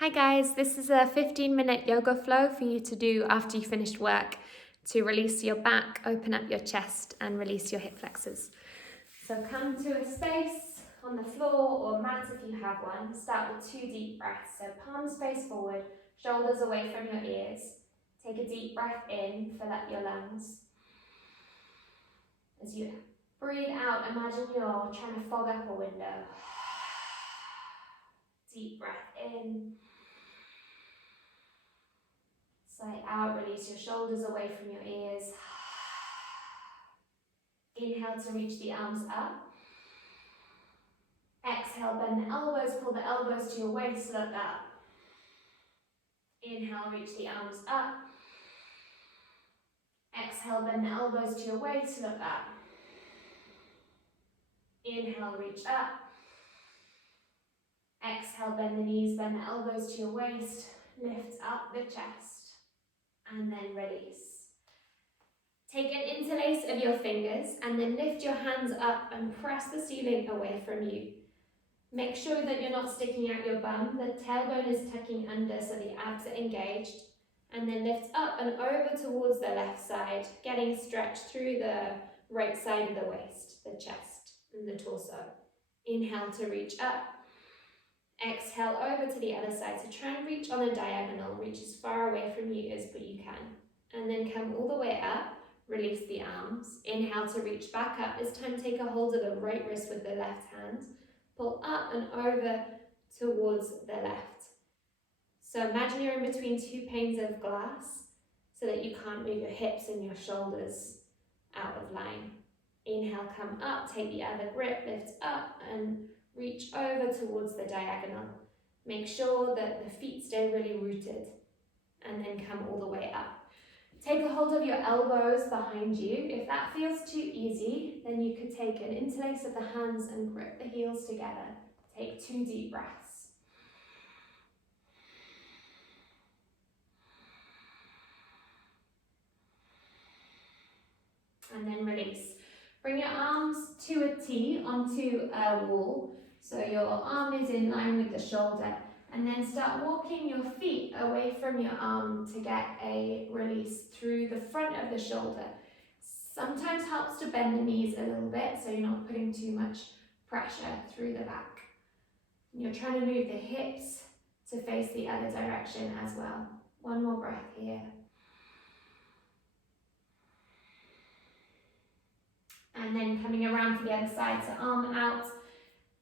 Hi guys, this is a 15-minute yoga flow for you to do after you finished work to release your back, open up your chest and release your hip flexors. So come to a space on the floor or mat if you have one. Start with 2 deep breaths. So palms face forward, shoulders away from your ears. Take a deep breath in, fill up your lungs. As you breathe out, imagine you're trying to fog up a window. Deep breath in. Sigh out, release your shoulders away from your ears. Inhale to reach the arms up. Exhale, bend the elbows, pull the elbows to your waist, look up. Inhale, reach the arms up. Exhale, bend the elbows to your waist, look up. Inhale, reach up. Exhale, bend the knees, bend the elbows to your waist, lift up the chest, and then release. Take an interlace of your fingers and then lift your hands up and press the ceiling away from you. Make sure that you're not sticking out your bum, the tailbone is tucking under so the abs are engaged. And then lift up and over towards the left side, getting stretched through the right side of the waist, the chest and the torso. Inhale to reach up. Exhale over to the other side. So try and reach on a diagonal, reach as far away from you as you can. And then come all the way up, release the arms. Inhale to reach back up. This time take a hold of the right wrist with the left hand. Pull up and over towards the left. So imagine you're in between 2 panes of glass so that you can't move your hips and your shoulders out of line. Inhale, come up, take the other grip, lift up and reach over towards the diagonal. Make sure that the feet stay really rooted and then come all the way up. Take a hold of your elbows behind you. If that feels too easy, then you could take an interlace of the hands and grip the heels together. Take 2 deep breaths. And then release. Bring your arms to a T onto a wall. So your arm is in line with the shoulder. And then start walking your feet away from your arm to get a release through the front of the shoulder. Sometimes helps to bend the knees a little bit so you're not putting too much pressure through the back. You're trying to move the hips to face the other direction as well. One more breath here. And then coming around to the other side, so arm out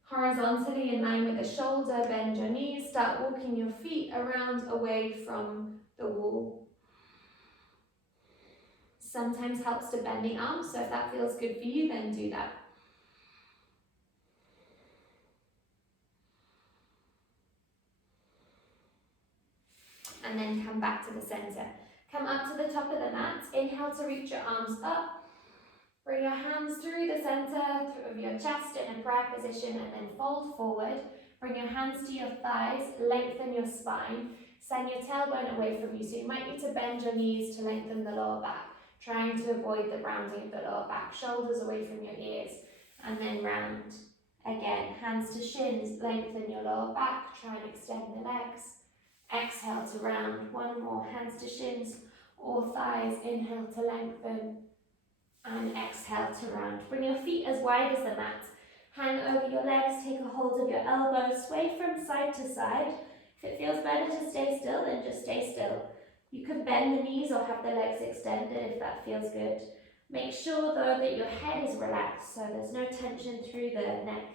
horizontally in line with the shoulder, bend your knees, start walking your feet around away from the wall. Sometimes helps to bend the arms, so if that feels good for you, then do that. And then come back to the center. Come up to the top of the mat, inhale to reach your arms up. Bring your hands through the center of your chest in a prayer position and then fold forward. Bring your hands to your thighs, lengthen your spine. Send your tailbone away from you, so you might need to bend your knees to lengthen the lower back, trying to avoid the rounding of the lower back. Shoulders away from your ears, and then round. Again, hands to shins, lengthen your lower back, try and extend the legs. Exhale to round. One more, hands to shins or thighs, inhale to lengthen. And exhale to round. Bring your feet as wide as the mat. Hang over your legs, take a hold of your elbows, sway from side to side. If it feels better to stay still, then just stay still. You can bend the knees or have the legs extended if that feels good. Make sure though that your head is relaxed, so there's no tension through the neck.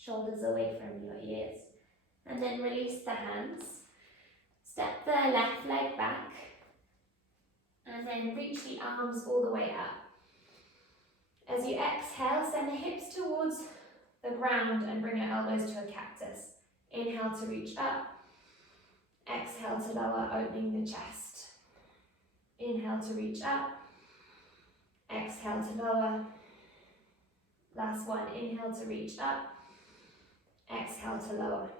Shoulders away from your ears. And then release the hands. Step the left leg back. And then reach the arms all the way up. As you exhale, send the hips towards the ground and bring your elbows to a cactus. Inhale to reach up. Exhale to lower, opening the chest. Inhale to reach up. Exhale to lower. Last one, inhale to reach up. Exhale to lower.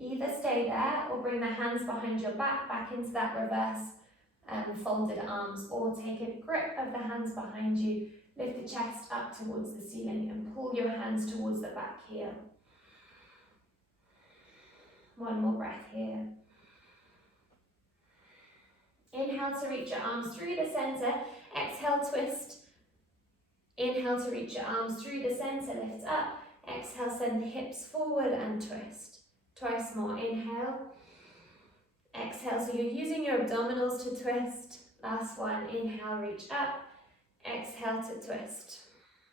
Either stay there or bring the hands behind your back into that reverse folded arms, or take a grip of the hands behind you, lift the chest up towards the ceiling and pull your hands towards the back heel. One more breath here. Inhale to reach your arms through the center. Exhale, twist. Inhale to reach your arms through the center, lift up. Exhale, send the hips forward and twist. Twice more, inhale. Exhale, so you're using your abdominals to twist. Last one, inhale, reach up. Exhale to twist.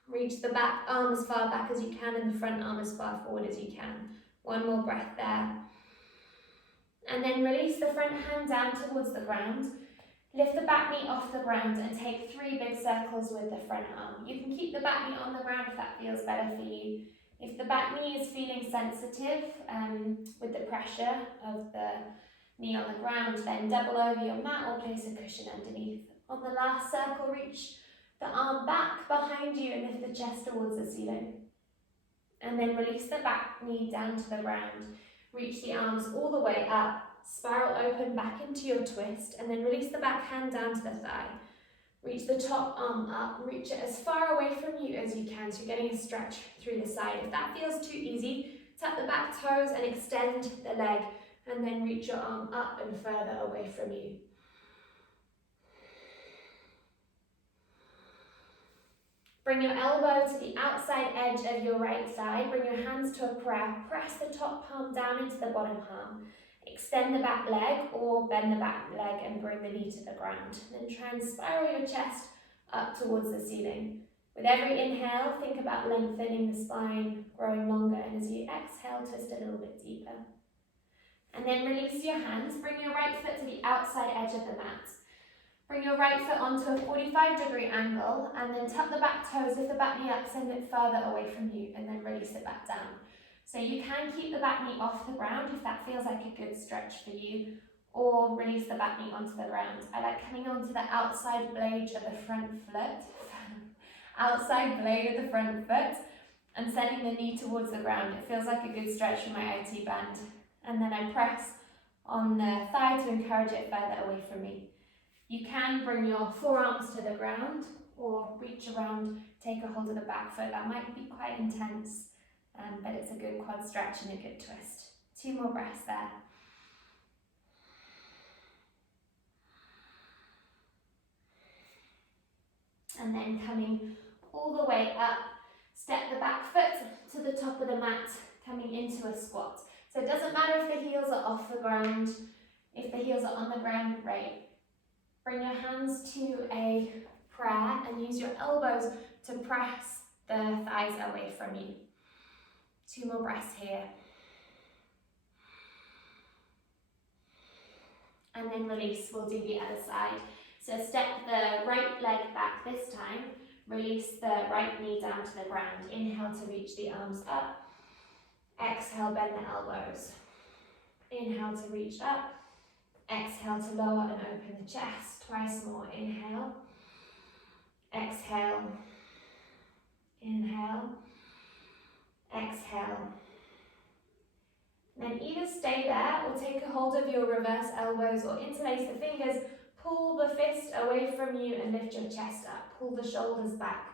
Reach the back arm as far back as you can and the front arm as far forward as you can. One more breath there. And then release the front hand down towards the ground. Lift the back knee off the ground and take 3 big circles with the front arm. You can keep the back knee on the ground if that feels better for you. If the back knee is feeling sensitive with the pressure of the knee on the ground, then double over your mat or place a cushion underneath. On the last circle, reach the arm back behind you and lift the chest towards the ceiling. And then release the back knee down to the ground. Reach the arms all the way up. Spiral open back into your twist, and then release the back hand down to the thigh. Reach the top arm up, reach it as far away from you as you can, so you're getting a stretch through the side. If that feels too easy, tap the back toes and extend the leg, and then reach your arm up and further away from you. Bring your elbow to the outside edge of your right thigh, bring your hands to a prayer, press the top palm down into the bottom palm. Extend the back leg or bend the back leg and bring the knee to the ground. Then try and spiral your chest up towards the ceiling. With every inhale, think about lengthening the spine, growing longer, and as you exhale, twist a little bit deeper. And then release your hands, bring your right foot to the outside edge of the mat. Bring your right foot onto a 45-degree angle, and then tuck the back toes, lift the back knee up, send it further away from you, and then release it back down. So you can keep the back knee off the ground if that feels like a good stretch for you, or release the back knee onto the ground. I like coming onto the outside blade of the front foot, outside blade of the front foot, and sending the knee towards the ground. It feels like a good stretch for my IT band. And then I press on the thigh to encourage it further away from me. You can bring your forearms to the ground, or reach around, take a hold of the back foot. That might be quite intense. But it's a good quad stretch and a good twist. 2 more breaths there. And then coming all the way up, step the back foot to the top of the mat, coming into a squat. So it doesn't matter if the heels are off the ground, if the heels are on the ground, great. Bring your hands to a prayer and use your elbows to press the thighs away from you. 2 more breaths here. And then release, we'll do the other side. So step the right leg back this time. Release the right knee down to the ground. Inhale to reach the arms up. Exhale, bend the elbows. Inhale to reach up. Exhale to lower and open the chest. Twice more. Inhale. Exhale. Inhale. Exhale. Then either stay there or take a hold of your reverse elbows or interlace the fingers. Pull the fist away from you and lift your chest up. Pull the shoulders back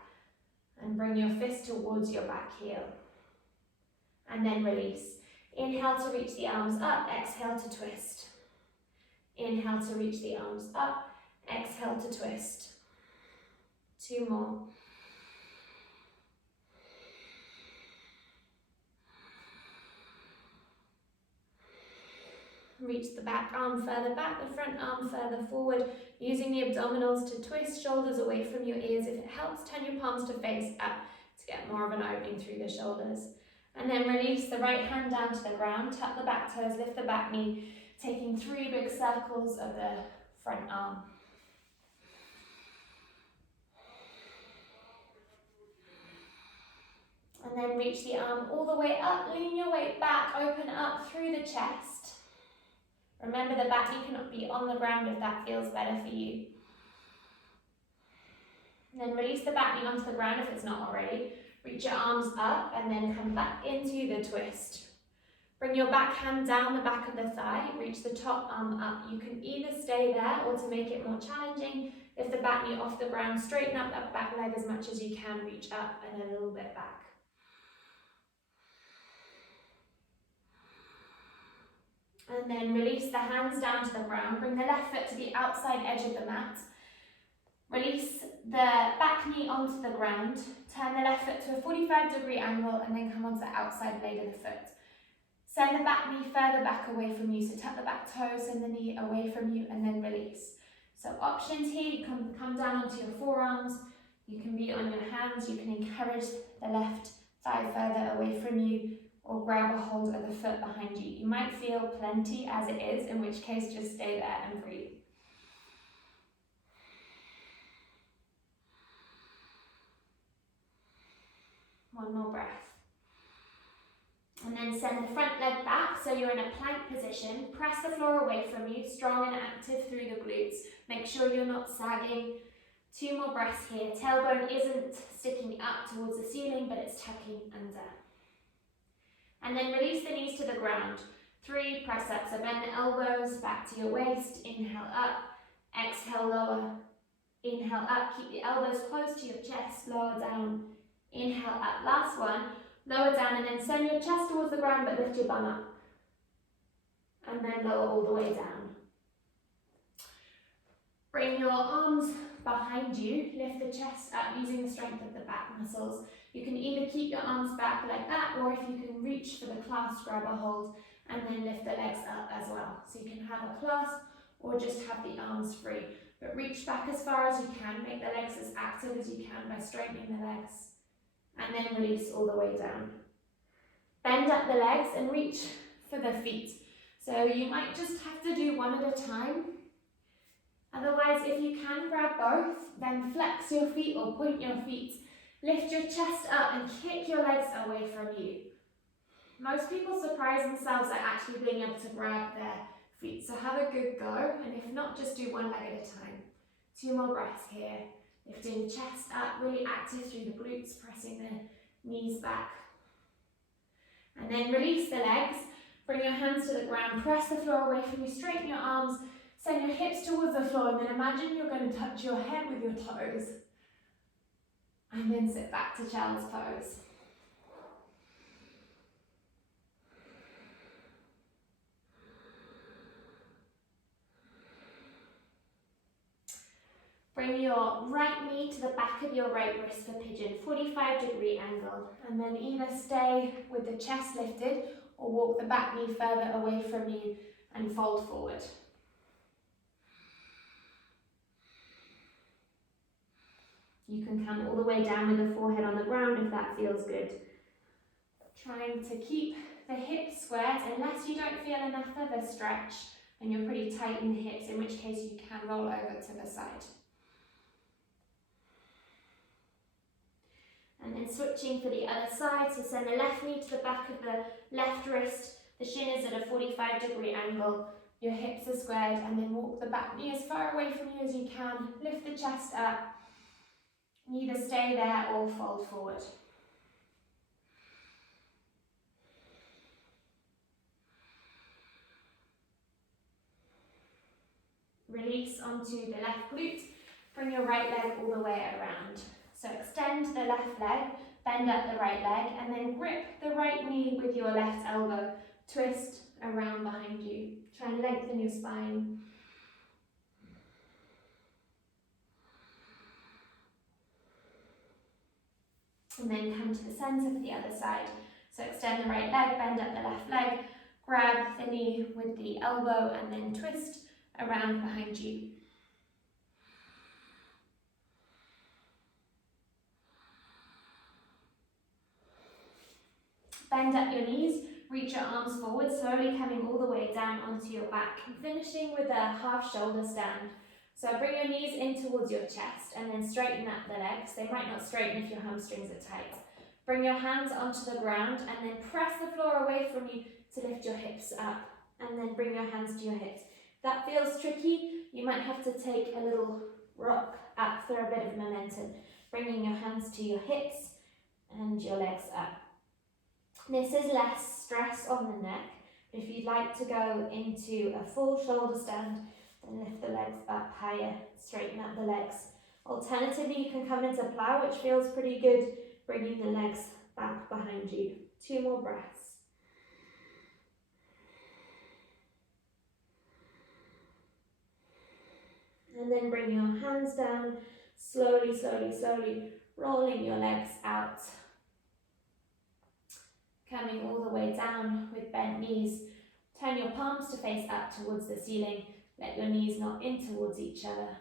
and bring your fist towards your back heel. And then release. Inhale to reach the arms up. Exhale to twist. Inhale to reach the arms up. Exhale to twist. 2 more. Reach the back arm further back, the front arm further forward, using the abdominals to twist shoulders away from your ears. If it helps, turn your palms to face up to get more of an opening through the shoulders. And then release the right hand down to the ground, tuck the back toes, lift the back knee, taking 3 big circles of the front arm. And then reach the arm all the way up, lean your weight back, open up through the chest. Remember, the back knee cannot be on the ground if that feels better for you. And then release the back knee onto the ground if it's not already. Reach your arms up and then come back into the twist. Bring your back hand down the back of the thigh, reach the top arm up. You can either stay there or, to make it more challenging, lift the back knee off the ground, straighten up that back leg as much as you can, reach up and a little bit back. And then release the hands down to the ground. Bring the left foot to the outside edge of the mat. Release the back knee onto the ground. Turn the left foot to a 45-degree angle and then come onto the outside blade of the foot. Send the back knee further back away from you. So tuck the back toes, send the knee away from you and then release. So options here, you can come down onto your forearms. You can be on your hands. You can encourage the left thigh further away from you or grab a hold of the foot behind you. You might feel plenty as it is, in which case just stay there and breathe. One more breath. And then send the front leg back so you're in a plank position. Press the floor away from you, strong and active through the glutes. Make sure you're not sagging. 2 more breaths here. Tailbone isn't sticking up towards the ceiling, but it's tucking under. And then release the knees to the ground. 3 press ups. So bend the elbows back to your waist. Inhale up. Exhale lower. Inhale up. Keep the elbows close to your chest. Lower down. Inhale up. Last one. Lower down and then send your chest towards the ground but lift your bum up. And then lower all the way down. Bring your arms behind you. Lift the chest up using the strength of the back muscles. You can either keep your arms back like that, or if you can reach for the clasp, grab a hold and then lift the legs up as well. So you can have a clasp or just have the arms free. But reach back as far as you can. Make the legs as active as you can by straightening the legs. And then release all the way down. Bend up the legs and reach for the feet. So you might just have to do one at a time. Otherwise, if you can grab both, then flex your feet or point your feet. Lift your chest up and kick your legs away from you. Most people surprise themselves at actually being able to grab their feet. So have a good go, and if not, just do one leg at a time. 2 more breaths here. Lifting the chest up, really active through the glutes, pressing the knees back. And then release the legs. Bring your hands to the ground, press the floor away from you, straighten your arms, send your hips towards the floor, and then imagine you're going to touch your head with your toes. And then sit back to child's pose. Bring your right knee to the back of your right wrist for pigeon, 45-degree angle. And then either stay with the chest lifted or walk the back knee further away from you and fold forward. You can come all the way down with the forehead on the ground if that feels good. Trying to keep the hips squared unless you don't feel enough of a stretch and you're pretty tight in the hips, in which case you can roll over to the side. And then switching for the other side, so send the left knee to the back of the left wrist, the shin is at a 45-degree angle, your hips are squared, and then walk the back knee as far away from you as you can, lift the chest up, either stay there or fold forward. Release onto the left glute, bring your right leg all the way around. So extend the left leg, bend up the right leg, and then grip the right knee with your left elbow. Twist around behind you. Try and lengthen your spine. And then come to the centre for the other side. So extend the right leg, bend up the left leg, grab the knee with the elbow, and then twist around behind you. Bend up your knees, reach your arms forward, slowly coming all the way down onto your back, and finishing with a half shoulder stand. So bring your knees in towards your chest and then straighten up the legs. They might not straighten if your hamstrings are tight. Bring your hands onto the ground and then press the floor away from you to lift your hips up, and then bring your hands to your hips. If that feels tricky, you might have to take a little rock up for a bit of momentum, bringing your hands to your hips and your legs up. This is less stress on the neck. If you'd like to go into a full shoulder stand, then lift the legs up higher, straighten up the legs. Alternatively, you can come into plow, which feels pretty good, bringing the legs back behind you. 2 more breaths. And then bring your hands down, slowly, slowly, slowly, rolling your legs out. Coming all the way down with bent knees. Turn your palms to face up towards the ceiling. Let your knees knock in towards each other.